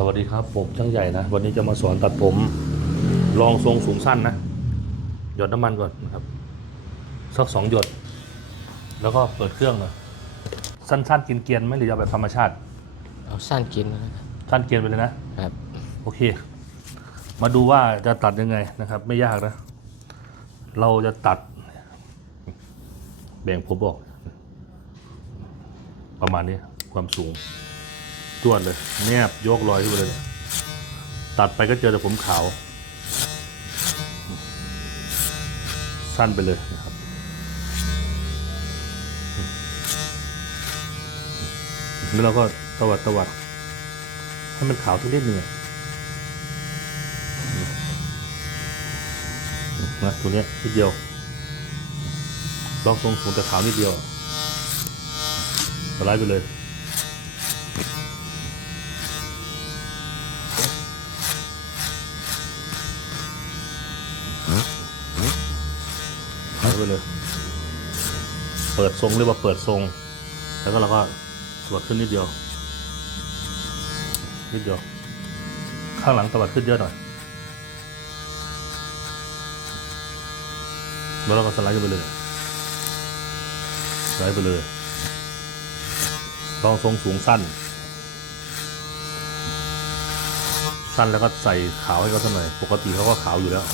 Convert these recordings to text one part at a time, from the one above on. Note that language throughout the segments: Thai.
สวัสดีครับผมช่างใหญ่นะ วันนี้จะมาสอนตัดผมลองทรงสูงสั้นนะ หยดน้ำมันก่อนนะครับสักสองหยด แล้วก็เปิดเครื่องนะสั้นๆกินเกรียนๆไหมหรือเอาแบบธรรมชาติ เอาสั้นกินนะครับสั้นเกรียนไปเลยนะครับ โอเค มาดูว่าจะตัดยังไงนะครับ ไม่ยากนะ เราจะตัด แบ่งผมบอก ประมาณนี้ความสูง จวดเลย แนบยกลอยขึ้นไปเลย ตัดไปก็เจอแต่ผมขาว สั้นไปเลยนะครับ แล้วเราก็ตวัดตวัดให้มันขาวสักนิดหนึ่งอะนะตัวนี้นิดเดียว ลองทรงสูงแต่ขาวนิดเดียวสไลด์ไปเลย ไปเลย เปิดทรงเรียกว่าเปิดทรง แล้วก็เราก็ตวัดขึ้นนิดเดียว นิดเดียว ข้างหลังตวัดขึ้นเยอะหน่อย แล้วเราก็สไลด์ไปเลยสไลด์ไปเลยลองทรงสูงสั้น สั้นแล้วก็ใส่ขาวให้เขาสักหน่อย ปกติเขาก็ขาวอยู่แล้ว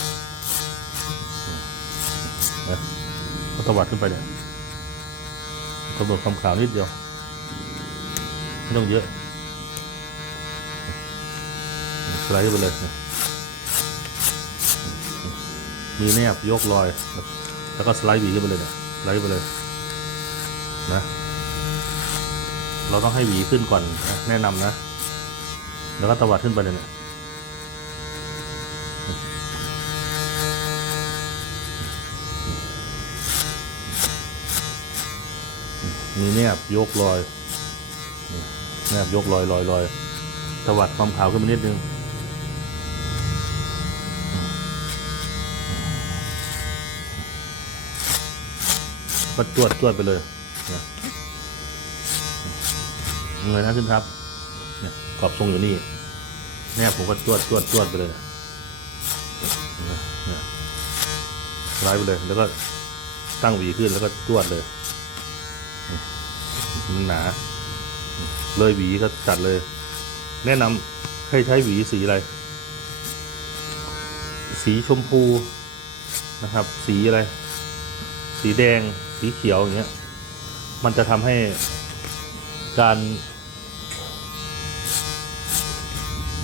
ตวัดขึ้นไปเนี่ยกำหนดความขาวนิดเดียว ไม่ต้องเยอะ สไลด์ไปเลย มีแนบยกลอย แล้วก็สไลด์หวีขึ้นไปเลยเนี่ยสไลด์ไปเลยนะ เราต้องให้หวีขึ้นก่อนนะแนะนำนะ แล้วก็ตวัดขึ้นไปเลยเนี่ย มีแนบยกลอยแนบยกลอยลอยลอยตวัดความขาวขึ้นมานิดนึงก็จวดจวดไปเลยเงยหน้าขึ้นครับเนี่ยกรอบทรงอยู่นี่แนบผมก็จวดจวดจวดไปเลยนะเนี่ยไลด์ไปเลย แล้วก็ตั้งหวีขึ้นแล้วก็จวดเลย หนา เลยหวีก็จัดเลย แนะนำให้ใช้หวีสีอะไร สีชมพูนะครับ สีอะไร สีแดง สีเขียวอย่างเงี้ย มันจะทำให้การ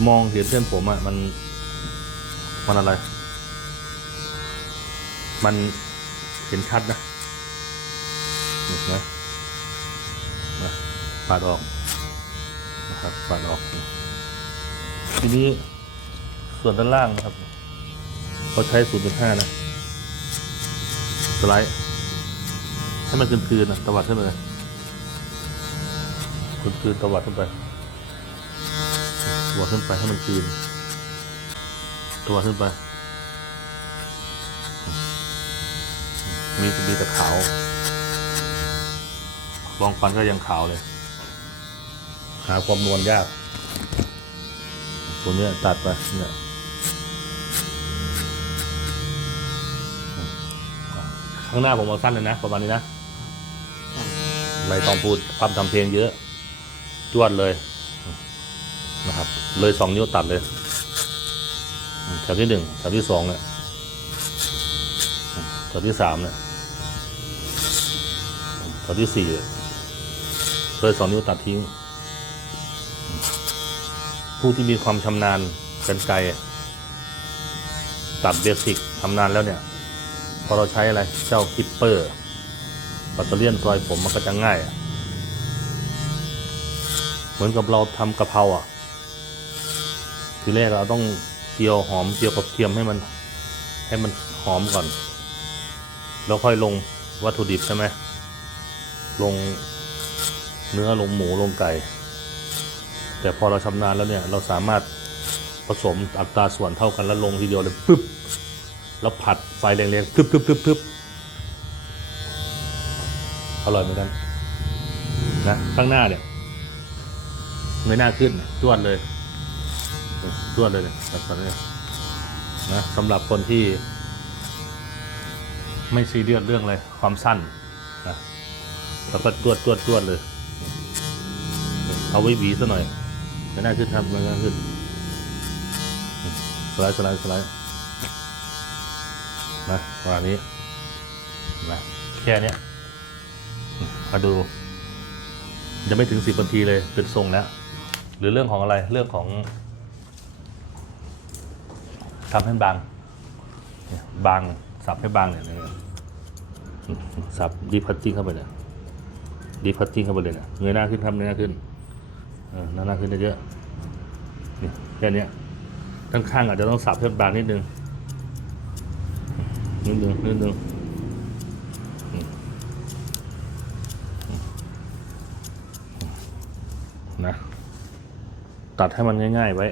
มองเห็นเส้นผมอะ่ะมัน มันอะไร มันเห็นชัดนะเห็นไหมนะาดออกนะครับปาดออก ทีนี้ส่วนด้านล่างนะครับเขาใช้ 0.5 นะ สไลด์ให้มันคืนๆนะตวัดขึ้นไปเลยคืนๆตวัดขึ้นไปตวัดขึ้นไปให้มันคืนตวัดขึ้นไป มีมีแต่ขาวลองฟันก็ยังขาวเลย หาความนวลยาก ตัวนี้ตัดไปเนี่ยข้างหน้าผมเอาสั้นเลยนะ ประมาณนี้นะ ไม่ต้องพูดพร่ำทำเพลงเยอะ จวดเลยนะครับ เลยสองนิ้วตัดเลยแถวที่หนึ่งแถวที่สองเนี่ยแถวที่สามเนี่ยแถวที่สี่เลยสองนิ้วตัดทิ้ง ผู้ที่มีความชำนาญกันไกลตัดเบสิกชำนาญแล้วเนี่ย พอเราใช้อะไรเจ้าคิปเปอร์ปัตเตอร์เลียนซอยผมมันก็จะง่ายอะเหมือนกับเราทำกะเพราอะ ทีแรกเราต้องเจียวหอมเจียวกับเทียมให้มัน ให้มันหอมก่อน แล้วค่อยลงวัตถุดิบใช่ไหมลงเนื้อลงหมูลงไก่ แต่พอเราชำนาญแล้วเนี่ยเราสามารถผสมอัตราส่วนเท่ากันแล้วลงทีเดียวเลยปึ๊บแล้วผัดไฟแรงๆปึ๊บปึ๊บปึ๊บปึ๊บอร่อยเหมือนกันนะข้างหน้าเนี่ยเงยหน้าขึ้นจวดเลยตรวจเลยเนี่ยแบบนี้นะสำหรับคนที่ ไม่ซีเรียสเรื่องเลยความสั้นนะแล้วก็ตรวจตรวจวจเลย เอาไว้หวีซะหน่อย ไม่น่าขึ้นครับไม่น่าขึ้น สไลด์สไลด์สไลด์นะประมาณนี้นะแค่เนี้ยมาดูยังไม่ถึงสิบนาทีเลยเป็นทรงแล้ว หรือเรื่องของอะไรเรื่องของทำให้บาง บาง สับให้บางเนี่ยสับดีพัตติ้งเข้าไปเนี่ยดีพัตติ้งเข้าไปเลยเนี่ยเงยหน้าขึ้นครับเงยหน้าขึ้น เออหน้าหน้าขึ้นเยอะนี่แค่นี้ด้านข้างอาจจะต้องสับให้บางนิดนึงนิดนึงนิดนึงนะตัดให้มันง่าย ๆ ไว้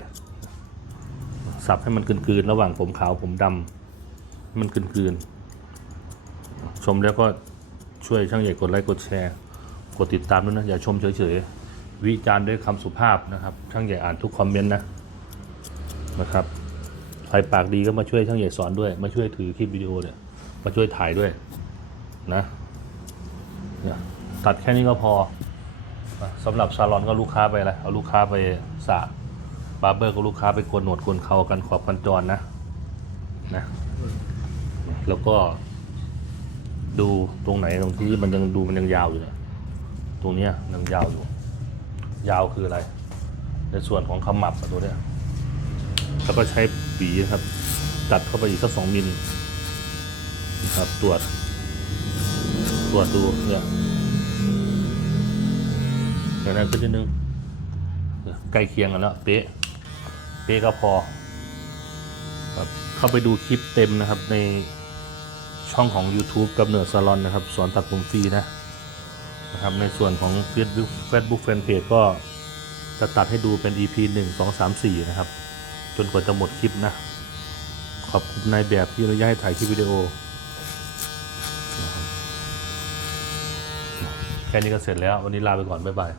สับให้มันกลืนๆระหว่างผมขาวผมดำมันกลืนๆชมแล้วก็ช่วยช่างใหญ่กดไลค์กดแชร์ กดติดตามด้วยนะ อย่าชมเฉยๆ วิจารณ์ด้วยคำสุภาพนะครับ ช่างใหญ่อ่านทุกคอมเมนต์นะนะครับใครปากดีก็มาช่วยช่างใหญ่สอนด้วย มาช่วยถือคลิปวิดีโอเนี่ย มาช่วยถ่ายด้วยนะเนี่ยตัดแค่นี้ก็พอสำหรับซาลอนก็ลูกค้าไปอะไรเอาลูกค้าไปสระบาร์เบอร์ก็ลูกค้าไปโกนหนวดโกนเขากันขอบกันจรนะนะ แล้วก็ ดูตรงไหนตรงที่มันยังดูมันยังยาวอยู่เนี่ยตรงเนี้ยยังยาวอยู่ ยาวคืออะไร ในส่วนของขมับตัวเนี้ยแล้วก็ใช้หวีนะครับ ตัดเข้าไปอีกสักสองมิลนะครับตรวจ ตรวจดูเนี่ยอย่างนั้นขึ้นนิดนึงใกล้เคียงกันแล้วเป๊ะเป๊ะก็พอครับเข้าไปดูคลิปเต็มนะครับในช่องของ YouTube กับเนือซาลอนนะครับ สอนตัดผมฟรีนะ นะครับในส่วนของ Facebook Facebook Fanpage ก็จะตัดให้ดูเป็น EP 1 2 3 4 นะครับ จนกว่าจะหมดคลิปนะ ขอบคุณนายแบบที่อนุญาตให้ถ่ายคลิปวิดีโอ แค่นี้ก็เสร็จแล้ว วันนี้ลาไปก่อน บ๊ายบาย